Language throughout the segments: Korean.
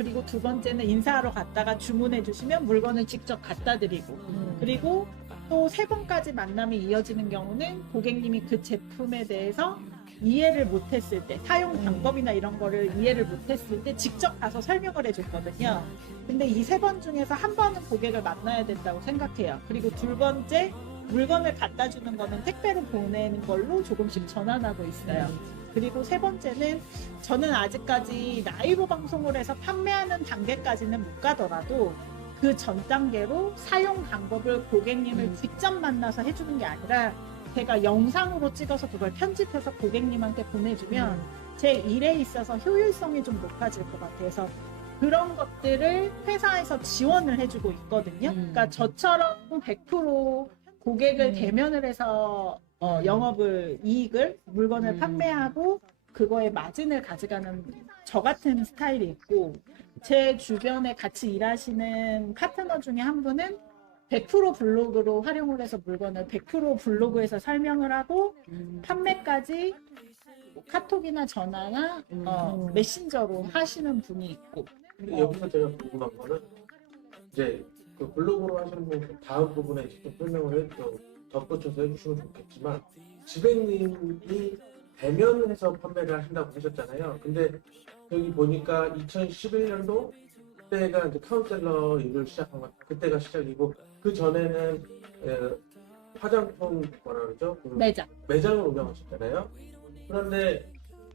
그리고 두 번째는 인사하러 갔다가 주문해 주시면 물건을 직접 갖다 드리고 그리고 또 세 번까지 만남이 이어지는 경우는 고객님이 그 제품에 대해서 이해를 못했을 때 사용 방법이나 이런 거를 이해를 못했을 때 직접 가서 설명을 해줬거든요. 근데 이 세 번 중에서 한 번은 고객을 만나야 된다고 생각해요. 그리고 두 번째 물건을 갖다 주는 거는 택배로 보내는 걸로 조금씩 전환하고 있어요. 그리고 세 번째는 저는 아직까지 라이브 방송을 해서 판매하는 단계까지는 못 가더라도 그 전 단계로 사용 방법을 고객님을 직접 만나서 해주는 게 아니라 제가 영상으로 찍어서 그걸 편집해서 고객님한테 보내주면 제 일에 있어서 효율성이 좀 높아질 것 같아서 그런 것들을 회사에서 지원을 해주고 있거든요. 그러니까 저처럼 100% 고객을 대면을 해서 영업을 이익을 물건을 판매하고 그거에 마진을 가져가는 저 같은 스타일이 있고 제 주변에 같이 일하시는 파트너 중에 한 분은 100% 블로그로 활용을 해서 물건을 100% 블로그에서 설명을 하고 판매까지 뭐 카톡이나 전화나 메신저로 하시는 분이 있고 여기서 제가 궁금한 거는 이제 그 블로그로 하시는 분 다음 부분에 직접 설명을 덧붙여서 해주시면 좋겠지만 지배님이 대면해서 판매를 하신다고 하셨잖아요. 근데 여기 보니까 2011년도 그때가 이제 카운셀러 일을 시작한 것 그때가 시작이고 그 전에는 화장품 뭐라 그러죠? 그 매장을 운영하셨잖아요. 그런데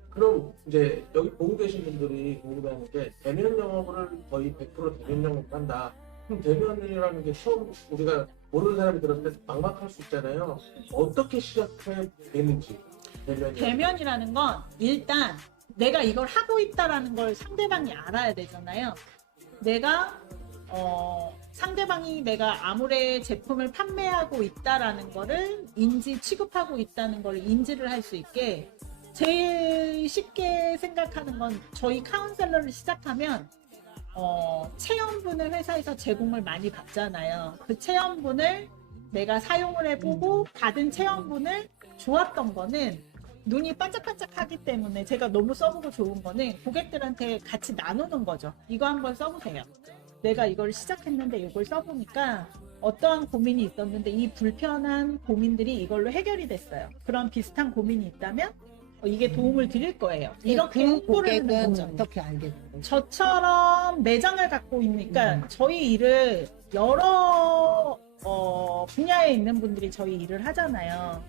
그럼 이제 여기 보고 계신 분들이 궁금해하는 게 대면 영업을 거의 100% 대면 영업을 한다. 그럼 대면이라는 게 처음 우리가 모르는 사람이 들었을 때 막막할 수 있잖아요. 어떻게 시작해 되는지 대면이라는 건 일단 내가 이걸 하고 있다라는 걸 상대방이 알아야 되잖아요. 내가 상대방이 내가 아무래 제품을 판매하고 있다라는 거를 취급하고 있다는 걸 인지를 할 수 있게 제일 쉽게 생각하는 건 저희 카운셀러를 시작하면 체험분을 회사에서 제공을 많이 받잖아요. 그 체험분을 내가 사용을 해보고 받은 체험분을 좋았던 거는 눈이 반짝반짝하기 때문에 제가 너무 써보고 좋은 거는 고객들한테 같이 나누는 거죠. 이거 한번 써보세요. 내가 이걸 시작했는데 이걸 써보니까 어떠한 고민이 있었는데 이 불편한 고민들이 이걸로 해결이 됐어요. 그런 비슷한 고민이 있다면 이게 도움을 드릴 거예요. 이렇게 홍보를 하는 거죠. 어떻게 알게 돼요? 저처럼 매장을 갖고 있으니까 저희 일을 여러 분야에 있는 분들이 저희 일을 하잖아요.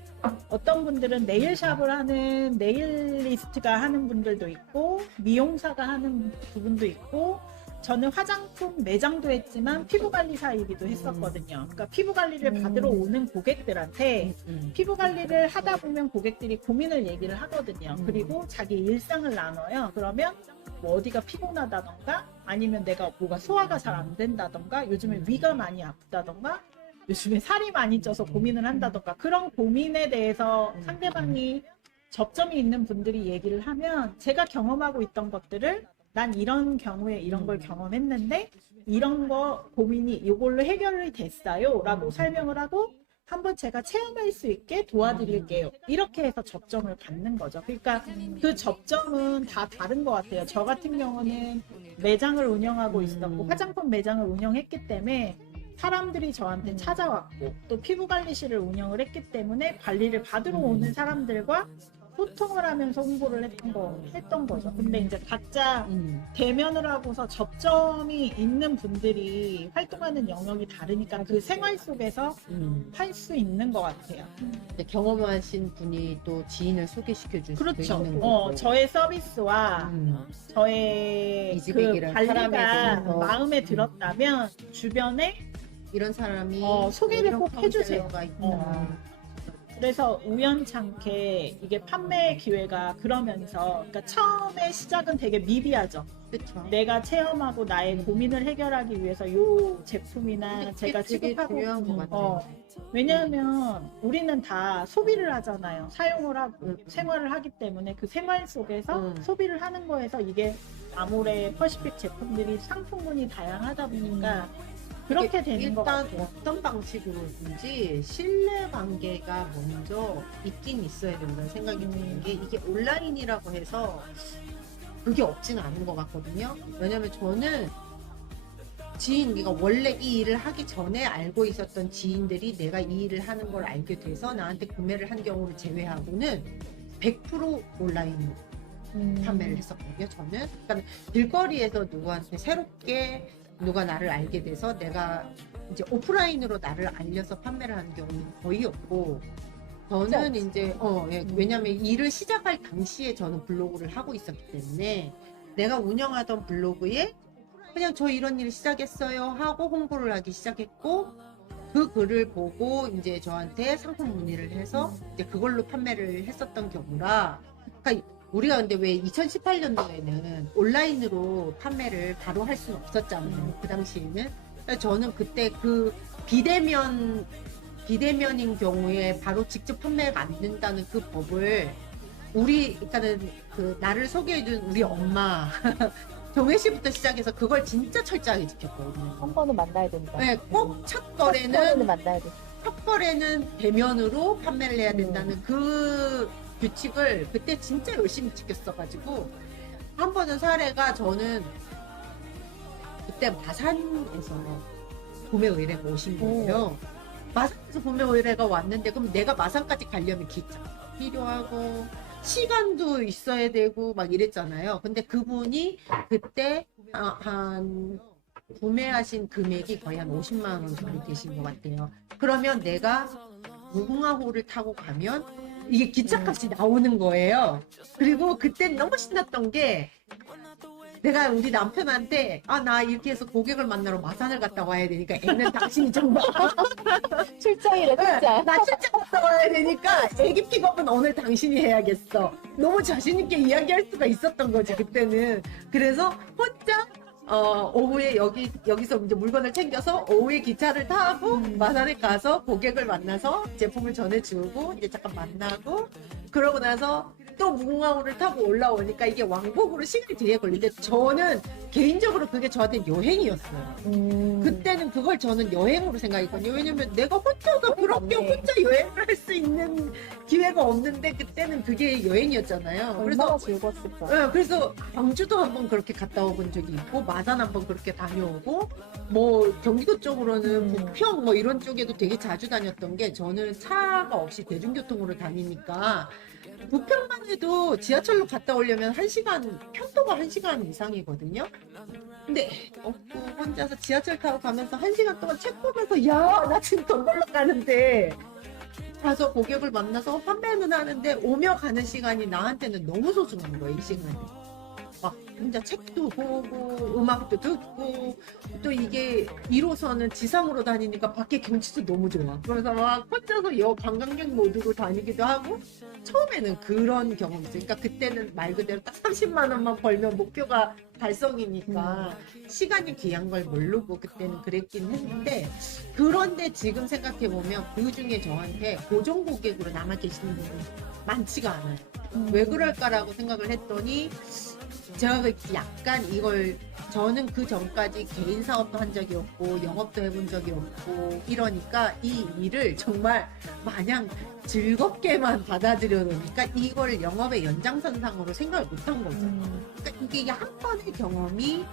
어떤 분들은 네일샵을 하는 네일리스트가 하는 분들도 있고 미용사가 하는 부분도 있고 저는 화장품 매장도 했지만 피부관리사이기도 했었거든요. 그러니까 피부관리를 받으러 오는 고객들한테 피부관리를 하다 보면 고객들이 고민을 얘기를 하거든요. 그리고 자기 일상을 나눠요. 그러면 뭐 어디가 피곤하다던가 아니면 내가 뭐가 소화가 잘 안 된다던가 요즘에 위가 많이 아프다던가 요즘에 살이 많이 쪄서 고민을 한다던가 그런 고민에 대해서 상대방이 접점이 있는 분들이 얘기를 하면 제가 경험하고 있던 것들을 난 이런 경우에 이런 걸 경험했는데 이런 거 고민이 이걸로 해결이 됐어요 라고 설명을 하고 한번 제가 체험할 수 있게 도와드릴게요. 이렇게 해서 접점을 받는 거죠. 그러니까 그 접점은 다 다른 것 같아요. 저 같은 경우는 매장을 운영하고 있었고 화장품 매장을 운영했기 때문에 사람들이 저한테 찾아왔고 또 피부관리실을 운영을 했기 때문에 관리를 받으러 오는 사람들과 소통을 하면서 홍보를 했던 거죠. 근데 이제 각자 대면을 하고서 접점이 있는 분들이 활동하는 영역이 다르니까 그 생활 속에서 할 수 있는 것 같아요. 경험하신 분이 또 지인을 소개시켜 줄 수도 그렇죠. 있는 거고. 저의 서비스와 저의 그 이지백이라는 관리가 사람에 대해서. 마음에 들었다면 주변에 이런 사람이 소개를 이런 꼭 해주세요. 카운셀러가 있구나. 그래서 우연찮게 이게 판매 기회가 그러면서 그러니까 처음에 시작은 되게 미비하죠. 그렇죠. 내가 체험하고 나의 고민을 해결하기 위해서 요 제품이나 제가 되게 취급하고 중요한 것 같아요. 왜냐하면 우리는 다 소비를 하잖아요. 사용을 하고 생활을 하기 때문에 그 생활 속에서 소비를 하는 거에서 이게 아모레 퍼시픽 제품들이 상품군이 다양하다 보니까 그렇게 되는 것 일단 같아요. 어떤 방식으로든지 신뢰 관계가 먼저 있긴 있어야 된다는 생각이 드는 게 이게 온라인이라고 해서 그게 없지는 않은 것 같거든요. 왜냐면 저는 그러니까 원래 이 일을 하기 전에 알고 있었던 지인들이 내가 이 일을 하는 걸 알게 돼서 나한테 구매를 한 경우를 제외하고는 100% 온라인 판매를 했었거든요. 저는 그러니까 길거리에서 누구한테 새롭게 누가 나를 알게 돼서 내가 이제 오프라인으로 나를 알려서 판매를 하는 경우는 거의 없고, 저는 이제 예, 왜냐면 일을 시작할 당시에 저는 블로그를 하고 있었기 때문에 내가 운영하던 블로그에 그냥 저 이런 일 시작했어요 하고 홍보를 하기 시작했고, 그 글을 보고 이제 저한테 상품 문의를 해서 이제 그걸로 판매를 했었던 경우라. 그러니까 우리가 근데 왜 2018년도에는 온라인으로 판매를 바로 할 수는 없었잖아요. 그 당시에는. 그래서 저는 그때 그 비대면인 경우에 바로 직접 판매가 안 된다는 그 법을 그러니까는 그 나를 소개해준 우리 엄마 정혜 씨부터 시작해서 그걸 진짜 철저하게 지켰거든요. 한 번은 만나야 된다. 네, 꼭 첫 첫 번은 거래는 만나야 돼. 첫 거래는 대면으로 판매를 해야 된다는 그 규칙을 그때 진짜 열심히 지켰어가지고, 한 번은 사례가, 저는 그때 마산에서 구매 의뢰가 오신 거예요. 마산에서 구매 의뢰가 왔는데, 그럼 내가 마산까지 가려면 기차가 필요하고 시간도 있어야 되고 막 이랬잖아요. 근데 그분이 그때 한 구매하신 금액이 거의 한 50만 원 정도 되신 것 같아요. 그러면 내가 무궁화호를 타고 가면 이게 기차값이 나오는 거예요. 그리고 그때 너무 신났던 게, 내가 우리 남편한테 나 이렇게 해서 고객을 만나러 마산을 갔다 와야 되니까 애는 당신이 정말 출장이래, 출장. 나 출장 갔다 와야 되니까 애기 픽업은 오늘 당신이 해야겠어. 너무 자신 있게 이야기할 수가 있었던 거지 그때는. 그래서 혼자 오후에 여기서 이제 물건을 챙겨서 오후에 기차를 타고 마산에 가서 고객을 만나서 제품을 전해주고 이제 잠깐 만나고, 그러고 나서 또 무궁화호를 타고 올라오니까 이게 왕복으로 시간이 되게 걸리는데, 저는 개인적으로 그게 저한테 여행이었어요. 그때는 그걸 저는 여행으로 생각했거든요. 왜냐면 내가 혼자서 그렇게 맞네. 혼자 여행을 할 수 있는 기회가 없는데, 그때는 그게 여행이었잖아요. 얼마나 즐거웠을까. 네, 그래서 광주도 한번 그렇게 갔다 와본 적이 있고, 마산 한번 그렇게 다녀오고, 뭐 경기도 쪽으로는 부평 뭐 이런 쪽에도 되게 자주 다녔던 게, 저는 차가 없이 대중교통으로 다니니까 부평만 해도 지하철로 갔다 오려면 1시간, 편도가 1시간 이상이거든요. 근데 없고 혼자서 지하철 타고 가면서 1시간 동안 책 보면서, 야, 나 지금 돈 벌러 가는데, 가서 고객을 만나서 판매는 하는데 오며 가는 시간이 나한테는 너무 소중한 거예요, 이 시간이. 막 혼자 책도 보고 음악도 듣고, 또 이게 1호선은 지상으로 다니니까 밖에 경치도 너무 좋아. 그래서 막 혼자서 관광객 모드로 다니기도 하고, 처음에는 그런 경험이 있어요. 그러니까 그때는 말 그대로 딱 30만 원만 벌면 목표가 달성이니까 시간이 귀한 걸 모르고 그때는 그랬긴 했는데, 그런데 지금 생각해보면 그 중에 저한테 고정 고객으로 남아 계시는 분이 많지가 않아요. 왜 그럴까라고 생각을 했더니, 제가 약간 저는 그 전까지 개인 사업도 한 적이 없고 영업도 해본 적이 없고 이러니까 이 일을 정말 마냥 즐겁게만 받아들여 놓으니까 이걸 영업의 연장선상으로 생각을 못한 거죠. 그러니까 이게 한 번의 경험이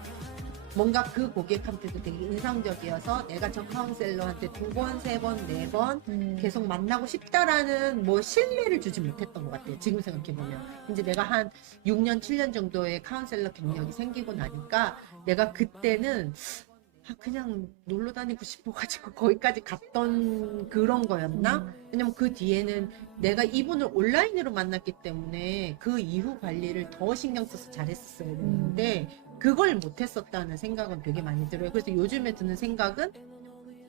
뭔가 그 고객한테도 되게 인상적이어서 내가 저 카운셀러한테 2번, 3번, 4번 계속 만나고 싶다라는 뭐 신뢰를 주지 못했던 것 같아요. 지금 생각해보면. 이제 내가 한 6년, 7년 정도의 카운셀러 경력이 생기고 나니까 내가 그때는 그냥 놀러 다니고 싶어가지고 거기까지 갔던 그런 거였나? 왜냐면 그 뒤에는 내가 이분을 온라인으로 만났기 때문에 그 이후 관리를 더 신경 써서 잘했어야 했는데 그걸 못했었다는 생각은 되게 많이 들어요. 그래서 요즘에 드는 생각은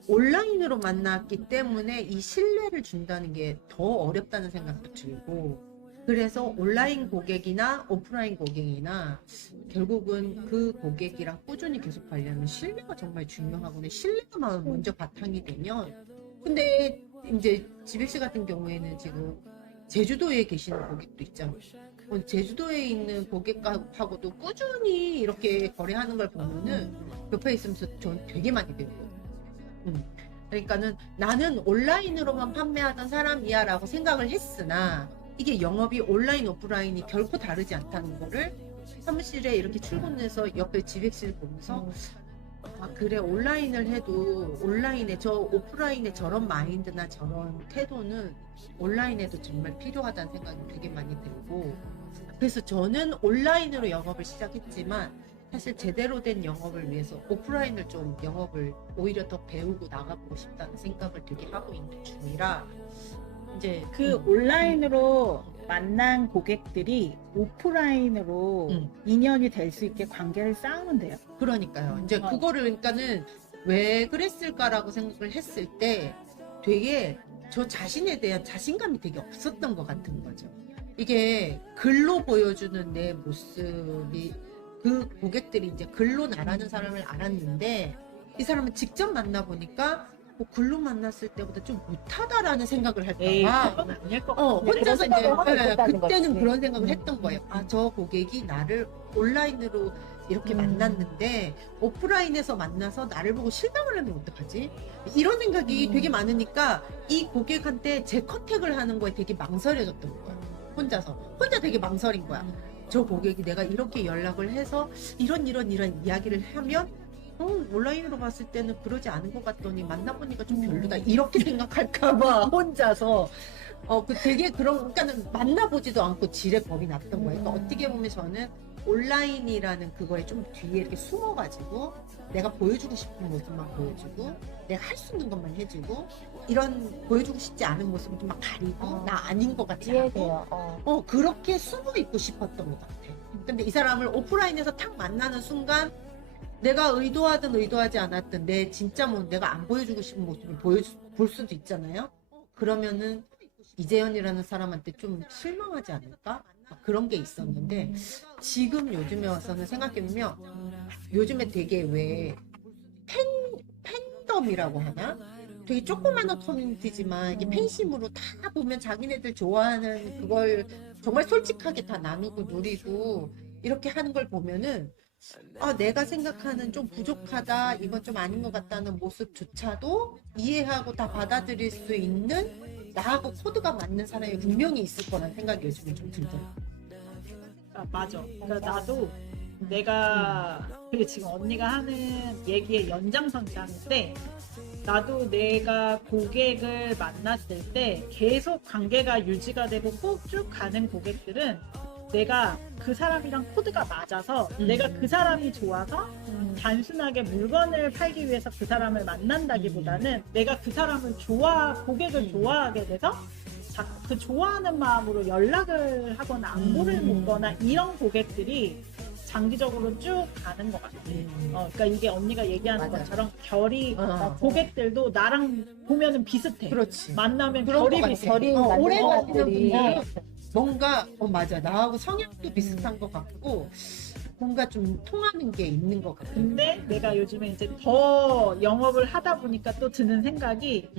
온라인으로 만났기 때문에 이 신뢰를 준다는 게 더 어렵다는 생각도 들고, 그래서 온라인 고객이나 오프라인 고객이나 결국은 그 고객이랑 꾸준히 계속 가려면 신뢰가 정말 중요하거든요. 신뢰가 먼저 바탕이 되면. 근데 이제 지백씨 같은 경우에는 지금 제주도에 계시는 고객도 있잖아요. 제주도에 있는 고객하고도 꾸준히 이렇게 거래하는 걸 보면은 옆에 있으면서 전 되게 많이 배우거든요. 그러니까는 나는 온라인으로만 판매하던 사람이야 라고 생각을 했으나, 이게 영업이 온라인 오프라인이 결코 다르지 않다는 거를 사무실에 이렇게 출근해서 옆에 지백실 보면서 아 그래 온라인을 해도 온라인에 저 오프라인에 저런 마인드나 저런 태도는 온라인에도 정말 필요하다는 생각이 되게 많이 들고 그래서 저는 온라인으로 영업을 시작했지만 사실 제대로 된 영업을 위해서 오프라인을 좀 영업을 오히려 더 배우고 나가보고 싶다는 생각을 되게 하고 있는 중이라 이제 그 온라인으로 만난 고객들이 오프라인으로 인연이 될 수 있게 관계를 쌓으면 돼요. 그러니까요. 이제 어. 그거를 그러니까는 왜 그랬을까라고 생각을 했을 때 되게 저 자신에 대한 자신감이 되게 없었던 것 같은 거죠. 이게 글로 보여주는 내 모습이 그 고객들이 이제 글로 나라는 사람을 알았는데 이 사람을 직접 만나보니까 뭐 글로 만났을 때보다 좀 못하다라는 생각을 에이, 할까봐 그건 아닐 것 혼자서 이제 생각을 하지 못하는 그때는 거지. 그런 생각을 했던 거예요. 아, 저 고객이 나를 온라인으로 이렇게 만났는데 오프라인에서 만나서 나를 보고 실망을 하면 어떡하지? 이런 생각이 되게 많으니까 이 고객한테 제 컨택을 하는 거에 되게 망설여졌던 거예요. 혼자 되게 망설인 거야. 저 고객이 내가 이렇게 연락을 해서 이런 이야기를 하면 온라인으로 봤을 때는 그러지 않은 것 같더니 만나보니까 좀 별로다 이렇게 생각할까봐 혼자서 그 되게 그러니까는 만나보지도 않고 지레 겁이 났던 거예요. 그러니까 어떻게 보면 저는 온라인이라는 그거에 좀 뒤에 이렇게 숨어가지고 내가 보여주고 싶은 모습만 보여주고 내가 할 수 있는 것만 해주고 이런 보여주고 싶지 않은 모습은 좀 막 가리고 나 아닌 것 같지 않고 이해돼요. 그렇게 숨어 있고 싶었던 것 같아. 근데 이 사람을 오프라인에서 탁 만나는 순간 내가 의도하든 의도하지 않았든 내 진짜 뭐 내가 안 보여주고 싶은 모습을 볼 수도 있잖아요. 그러면은 이재현이라는 사람한테 좀 실망하지 않을까? 그런 게 있었는데 지금 요즘에 와서는 생각해보면 요즘에 되게 왜 팬덤이라고 하나? 되게 조그마한 커뮤니티지만 이게 팬심으로 다 보면 자기네들 좋아하는 그걸 정말 솔직하게 다 나누고 누리고 이렇게 하는 걸 보면은 아, 내가 생각하는 좀 부족하다, 이건 좀 아닌 것 같다는 모습조차도 이해하고 다 받아들일 수 있는 나하고 코드가 맞는 사람이 분명히 있을 거라는 생각이 요즘에 좀 들더라고요. 아, 맞아. 그러니까 나도 내가 그게 지금 언니가 하는 얘기의 연장선상인데 나도 내가 고객을 만났을 때 계속 관계가 유지가 되고 꼭 쭉 가는 고객들은 내가 그 사람이랑 코드가 맞아서 내가 그 사람이 좋아서 단순하게 물건을 팔기 위해서 그 사람을 만난다기보다는 내가 그 사람을 고객을 좋아하게 돼서 그 좋아하는 마음으로 연락을 하거나 안부를 묻거나 이런 고객들이 장기적으로 쭉 가는 것 같아. 그러니까 이게 언니가 얘기하는 맞아. 것처럼 결이 고객들도 나랑 보면은 비슷해. 그렇지. 만나면 그런 결이 것 같아. 비슷해. 결이 맞는 오래 가시는 사람들이 분들은 뭔가 맞아 나하고 성향도 비슷한 것 같고 뭔가 좀 통하는 게 있는 것 같아. 근데 내가 요즘에 이제 더 영업을 하다 보니까 또 드는 생각이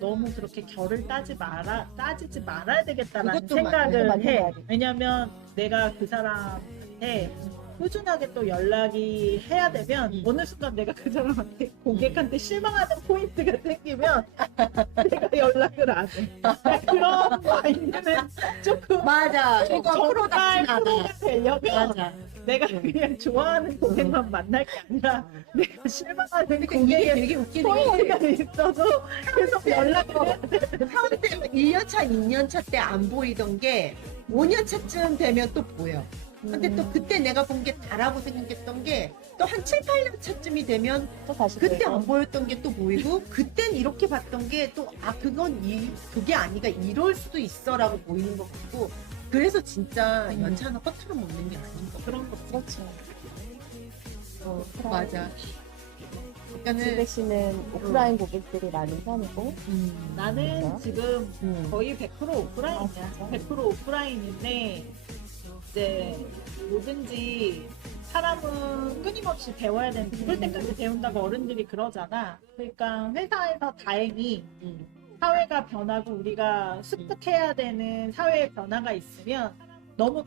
너무 그렇게 결을 따지지 말아야 되겠다라는 그것도 생각을 맞는 해. 말이야. 왜냐면 내가 그 사람한테 꾸준하게 또 연락이 해야 되면 어느 순간 내가 그 사람한테 고객한테 실망하는 포인트가 생기면 내가 연락을 안 해. 그런 마인드는 조금 맞아. 이거 정말 프로답진 않아. 프로가 되려면 맞아. 내가 그냥 좋아하는 고객만 만날 게 아니라 내가 실망하는 그러니까 이게 고객의 되게 웃기는 게 포인트가 있어도 계속 연락을 해야 돼. 사원 때 1년차, 2년차 때 안 보이던 게 5년차쯤 되면 또 보여. 근데 또 그때 내가 본 게 다라고 생각했던 게 또 한 7, 8년 차쯤이 되면 또 다시 그때 보이고. 안 보였던 게 또 보이고 그땐 이렇게 봤던 게 또 그게 아니가 이럴 수도 있어라고 보이는 것 같고 그래서 진짜 연차는 허투루 먹는 게 아닌 것 그런 거 그렇죠. 같아. 맞아. 그러니까는 지백 씨는 오프라인 고객들이 많은 편이고. 나는 그렇죠? 지금 거의 100% 오프라인이야. 진짜? 100% 오프라인인데 이제 뭐든지 사람은 끊임없이 배워야 되는 죽을 때까지 배운다고 어른들이 그러잖아. 그러니까 회사에서 다행히 사회가 변하고 우리가 습득해야 되는 사회의 변화가 있으면 너무